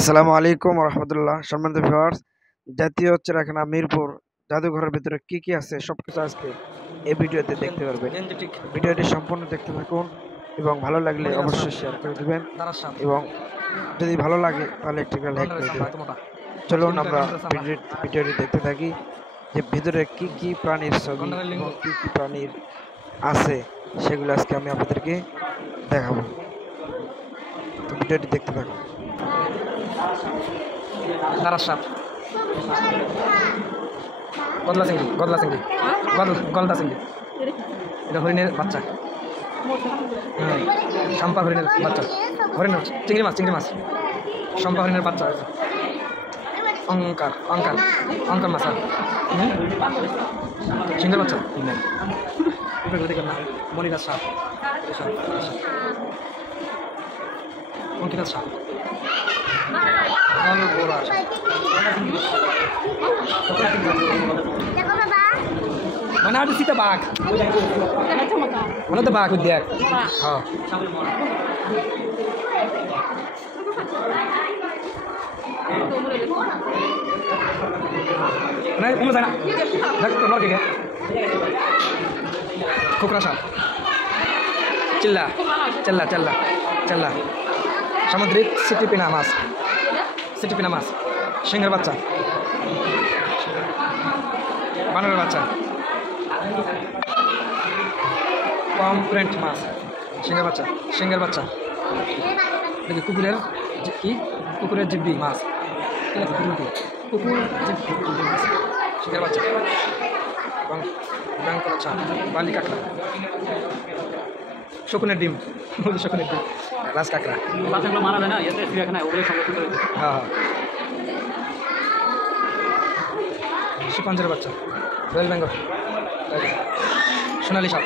আসসালামু আলাইকুম রহমতুল্লাহ। সম্মানিত ভিউয়ার্স, জাতীয় চিড়িয়াখানা মিরপুর জাদুঘরের ভিতরে কি কি আছে সবকিছু আজকে এই ভিডিওতে দেখতে পারবেন। ভিডিওটি সম্পূর্ণ দেখতে থাকুন এবং ভালো লাগলে অবশ্যই শেয়ার করে দিবেন এবং যদি ভালো লাগে তাহলে একটি লাইক করে দিবেন। চলুন আমরা ভিডিওটি দেখতে থাকি যে ভিতরে কি কি প্রাণীর ছবি এবং কি কি প্রাণীর আছে সেগুলো আজকে আমি আপনাদেরকে দেখাবো। তো ভিডিওটি দেখতে থাকুন। দারার সাপ, গলদা চিংড়ি, গলদা চিংড়ি, এটা হরিণের বাচ্চা, শাম্পা হরিণের বাচ্চা, হরিণের চিংড়ি মাছ, শাম্পা হরিণের বাচ্চা, অঙ্কার মাছ, সিংহের বাচ্চা, মনিরাজ সাপ, অঙ্কিতার সাপ, mana ada sita bag, mana tu bag dia, oh, mana kamu sana, dah keluar ke dia, kukrasa, cella, samudrik city pina mas, সিংহের বাচ্চা, বানরের বাচ্চা, পমফ্রেট মাছ, সিংহের বাচ্চা, দেখি কুকুরের জিব্বি মাছ, কুকুর জিব্বি মাছ, সিংহের বাচ্চা, ডাঙ্কর বাচ্চা, বালি কাঁকড়া, শকুনের ডিম, রাজ কাঁকড়া, বাচ্চাগুলো মারা যায় না, হ্যাঁ, শিম্পাঞ্জির বাচ্চা, রয়্যাল বেঙ্গল, সোনালি সাপ,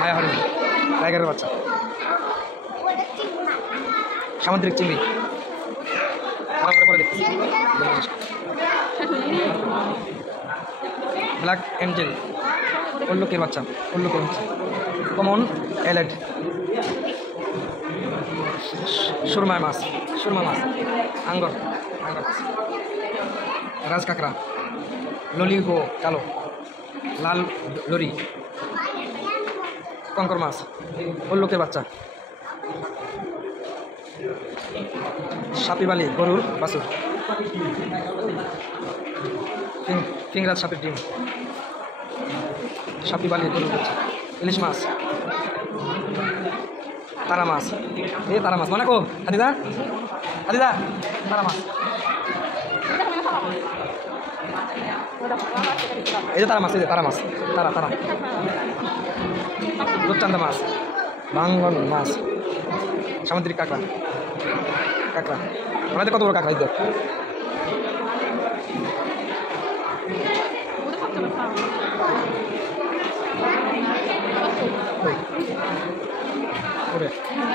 মায়া হরিণ, টাইগারের বাচ্চা, সামুদ্রিক চিংড়ি, পরে দেখছি, ব্ল্যাক এঞ্জেল, উল্লুকের বাচ্চা, কমন এলেড, সুরমা মাছ, আঙ্গর রাজ কাঁকড়া, ললিগো কালো, লাল লরি, কঙ্কর মাছ, উল্লুকের বাচ্চা, সাপিবালি গরুর বাছুর, ফিংরাজ সাপের ডিম, সাপিবালি গরুর বাচ্চা, ইলিশ মাছ, তারা মাছ, মানে কো হাদিদা তারা মাছ, এই যে তারা মাছ, তারা রূপচান্দা মাছ, ভাঙ্গন মাছ, সামুদ্রিক কাঁকড়া, আমাদের কত বড় কাঁকড়া দেখ,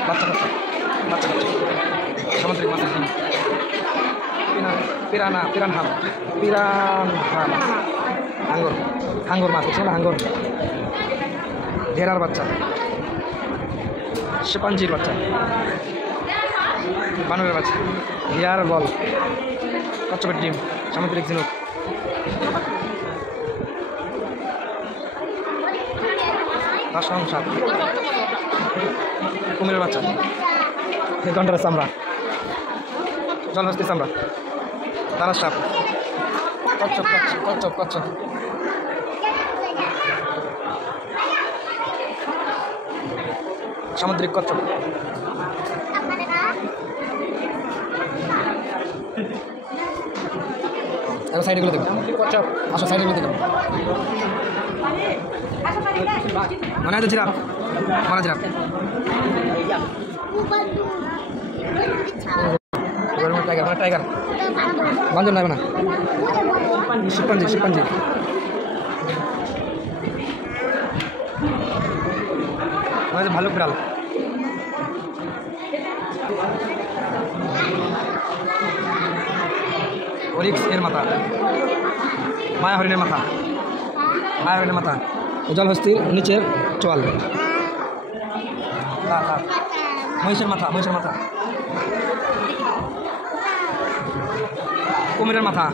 বাচ্চা সামুদ্রিক মাছের ডিম, পিরানহা হাঙ্গর মাছ, বুঝছো না, হাঙ্গর, ঘেরার বাচ্চা, শিম্পাঞ্জির বাচ্চা, বানরের বাচ্চা, হিয়ার বল, কচ্ছপের ডিম, সামুদ্রিক ঝিনুক, রাজহং সাপ, কুমিরের বাচ্চা, গন্ডারের চামড়া, জলহস্তির চামড়া, তারা সাপ, কচ্ছপ, সামুদ্রিক কচ্ছপ, সাইডগুলো দেখুন, আসো সাইডগুলো দেখুন, মানে তো জিরাফ, টাইগার, বাঞ্জন নাই না, শিম্পাঞ্জি, ভালো বিড়াল, ওরিক্স এর মাথা, মায়া হরিণের মাথা, জলহস্তির নিচের চোয়াল, মহিষের মাথা, মহিষের মাথা, কুমিরের মাথা,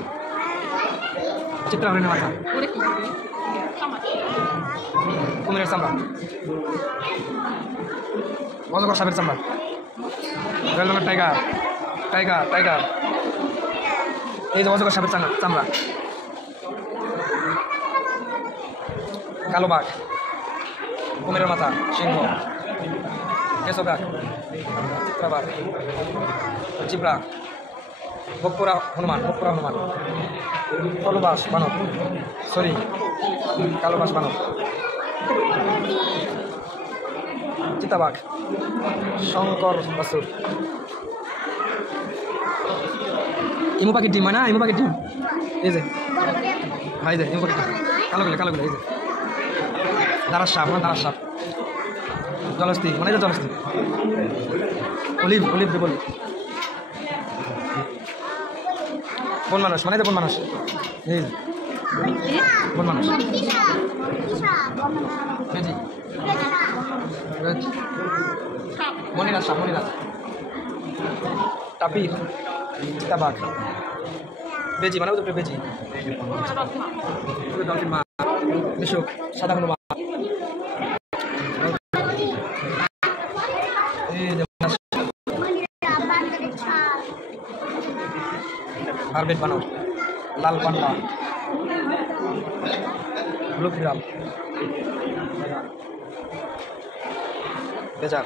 চিত্রা হরিণের মাথা, কুমিরের চামড়া, অজগর সাপের চামড়া, রয়েল টাইগার, টাইগার, টাইগার, এই যে অজগর সাপের চামড়া, কালো বাঘ, কুমিরের মাথা, সিংহ, কেশো বাঘ, চিত্রাবাঘ, চিবড়া, বকপুরা হনুমান, বকপুরা হনুমান, কলবাস বানর, সরি কালোবাস বানর, চিতাবাঘ, শঙ্কর বাসুর, ইমু পাখির ডিম হয় না, ইমু পাখির ডিম, এই যে ভাই যে ইমু পাখির ডিম, কালো গেলে এই যে দাঁড়ার সাপ, মানে দাঁড়ার সাপ, জলস্থি, মানে যে জলস্থি, অলিভ, অলিভ বলি, বন মানুষ, মানে যে বন মানুষ, এই যে বন মানুষ, বেজি, মনিরাজ সাপ, মনিরাজ, টাপির, চিতাবাঘ, বেজি মানে ওদের বেজি, ডলফিন মা, মিশুক, সাদা হনুমান, বারবেট বানর, লাল পান্ডা, ব্লু বিড়াল, বেজার,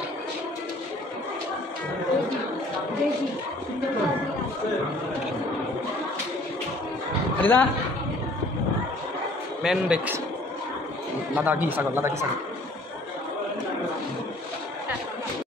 মেনডেক্স, লাদাখি ছাগল, লাদাখি ছাগল,